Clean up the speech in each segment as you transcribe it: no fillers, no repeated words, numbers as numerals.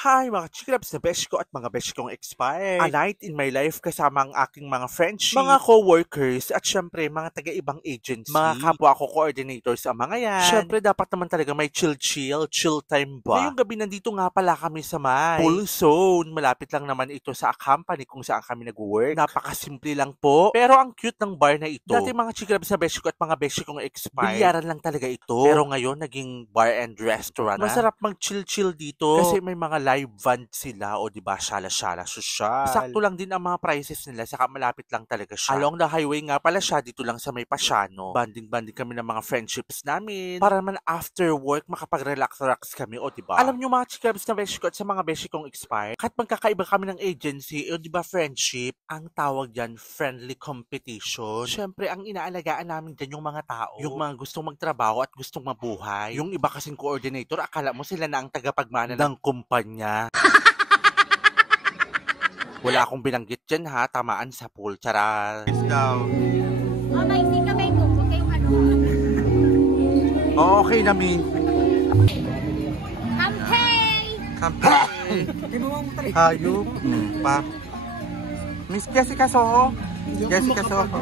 Hi mga chikrabs na besh ko at mga besh kong expired. A night in my life kasama ang aking mga friendship, mga co-workers at syempre mga taga-ibang agency. Mga kapwa ko coordinators ang mga yan. Syempre dapat naman talaga may chill time ba? Ngayong gabi nandito nga pala kami sa may Pool Zone. Malapit lang naman ito sa company kung saan kami nag-work. Napakasimple lang po. Pero ang cute ng bar na ito. Dati mga chikrabs na besh ko at mga besh kong expired, bilyaran lang talaga ito. Pero ngayon naging bar and restaurant. Masarap mag-chill dito. Kasi may mga live band sila o diba, syala-syala, social. Sakto lang din ang mga prices nila, saka malapit lang talaga siya. Along the highway nga pala siya, dito lang sa may Pasiano. Banding kami ng mga friendships namin. Para naman after work, makapag-relax kami, o diba? Alam nyo mga chikrabs na beshi ko at sa mga beshi kong expired, kahit magkakaiba kami ng agency, o diba friendship, ang tawag dyan, friendly competition. Siyempre, ang inaalagaan namin dyan yung mga tao, yung mga gustong magtrabaho at gustong mabuhay. Yung iba kasing coordinator, akala mo sila na ang tagapagmana ng kumpanya. Wala akong binanggit dyan ha, tamaan sa pool, charal. Let's go. May hindi ka may kung kayong ano. Okay namin. Campaign! Hayop. Pa. Miss Jessica Soho. Jessica Soho.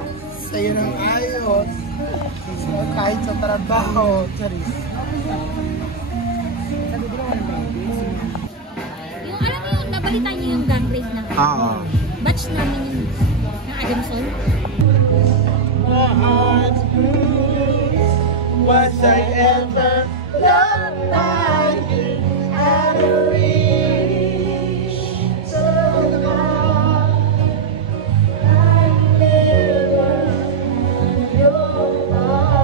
Sa'yo ng ayos. Kahit sa trabaho. Charis. Nabalitan niyo yung gang rape na batch namin yung Adamson. Was I ever loved by you at a reach so high? I never your heart.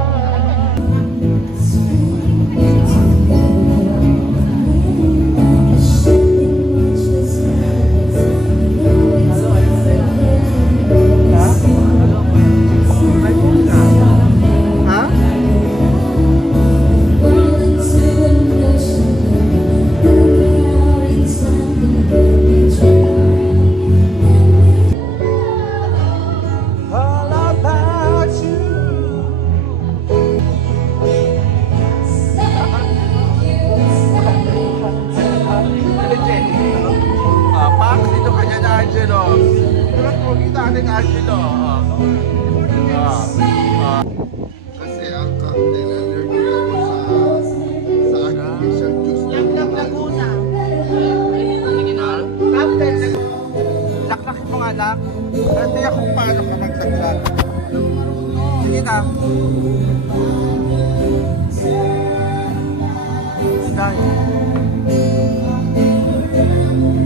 Kasi ang cocktail allergy ako sa artificial juice. Laklak Laguna. Cocktail laklakin mo nga lang. Kasi ako paano ka maglaklat. Sige na.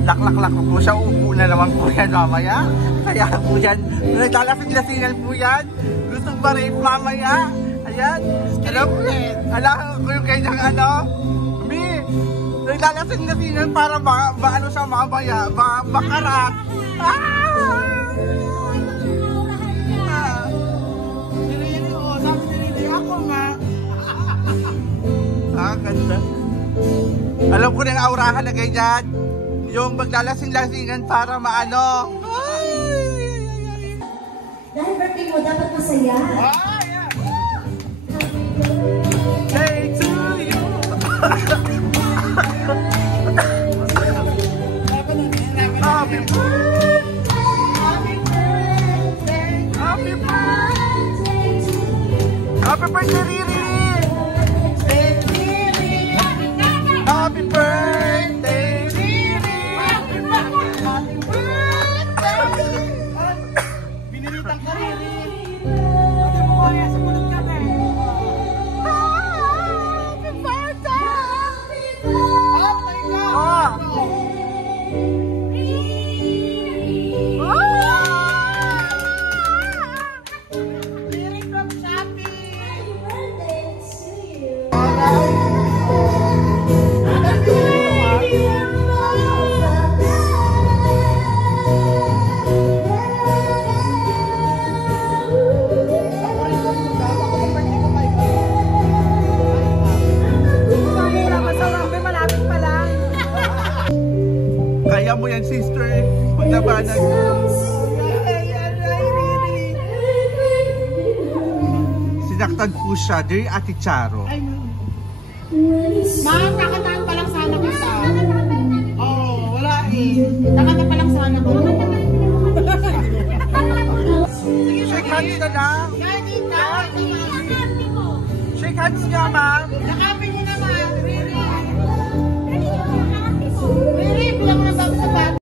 Laklak po siya. Upo na naman po yan mamaya. Kaya po yan. Naglalasing-lasingan po yan. Gusto ba rin mamaya? Ayan. Alam ko yung kanyang ano. Mi, naglalasing-lasingan para ano siya mamaya. Bakarat. Sabi ako nga. Ganda. Alam ko na yung aurahan na ganyan. Yung maglalasing-lasingan para maano. Dahil birthday mo, dapat masaya. Day to you. Happy birthday. Happy birthday. Happy birthday, Riri. Happy birthday, Riri. Happy birthday. Binilitan ka, Riri. Happy birthday. Sumunod ka na. Happy birthday. Oh my God. Riri from Shopee. Happy birthday to you. Kaya mo yan, sister. Paglabanan. Sinaktan po siya. Dear Ate Charo. Ma'am, kakataan pa lang sana kita. Oo. hands na lang. Shake hands nga, ma'am.